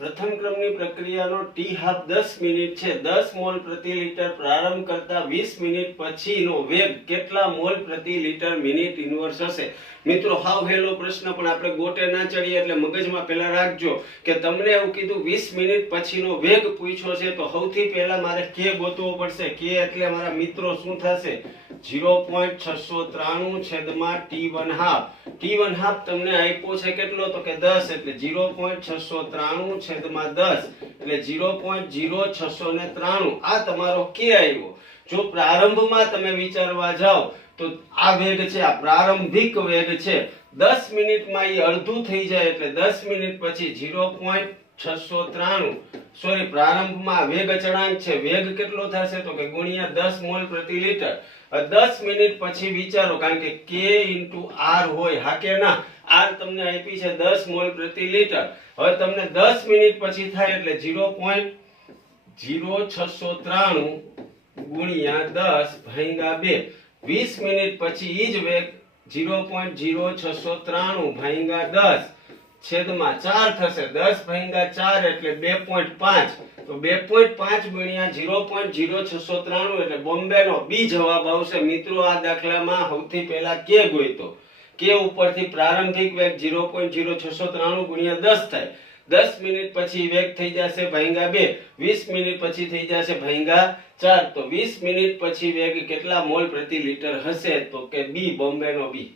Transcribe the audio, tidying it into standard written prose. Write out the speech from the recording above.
પ્રથમ ક્રમની પ્રક્રિયાનો ટી હાફ 10 મિનિટ છે. 10 મોલ પ્રતિ લિટર પ્રારંભ કરતા 20 મિનિટ પછીનો વેગ કેટલા મોલ પ્રતિ લિટર મિનિટ ઇન્વર્સ હશે? મિત્રો હાવ હેલો પ્રશ્ન, પણ આપણે ગોટે ના ચડીએ એટલે મગજમાં પહેલા રાખજો કે તમને એવું કીધું 20 મિનિટ પછીનો વેગ પૂછ્યો છે તો સૌથી પહેલા મારે કે ગોતવો પડશે. કે એટલે મારા મિત્રો શું થશે? 0.693 છેદમાં t1 હાફ. t1 હાફ તમને આપ્યો છે કેટલો? તો કે 10, એટલે 0.693 છેદમાં 10 એટલે 0.0693. આ તમારો કે આવ્યો. જો પ્રારંભમાં તમે વિચારવા જાઓ તો આ વેગ છે, આ પ્રારંભિક વેગ છે. 10 મિનિટમાં એ અડધું થઈ જાય એટલે 10 મિનિટ પછી 0.693 સોરી પ્રારંભમાં વેગ અચળાંક છે. વેગ કેટલો થશે? તો કે ગુણ્યા 10 મોલ પ્રતિ લિટર. 10 મિનિટ પછી વિચારો, કારણ કે k * r હોય, હા કે ના? r તમને આપી છે 10 મોલ પ્રતિ લિટર. હવે તમને 10 મિનિટ પછી થાય એટલે 0.0693 ગુણ્યા 10 ભાગ્યા 2. 20 મિનિટ પછી ઈ જ વેગ 0.0693 ભાગ્યા 10 છેદમાં 4 થશે. 10 ભાગ્યા 4 એટલે 2.5. તો 2.5 ગુણ્યા 0.0693 એટલે બોમ્બેનો બી જવાબ આવશે. મિત્રો આ દાખલામાં સૌથી પહેલા કે ગોઈતો. કે ઉપરથી પ્રારંભિક વેગ 0.0693 ગુણ્યા 10 થાય. 10 મિનિટ પછી વેગ થઈ જશે ભાગ્યા 2. 20 મિનિટ પછી થઈ જશે ભાગ્યા 4. તો 20 મિનિટ પછી વેગ કેટલા મોલ પ્રતિ લિટર હશે? તો કે બી, બોમ્બેનો બી.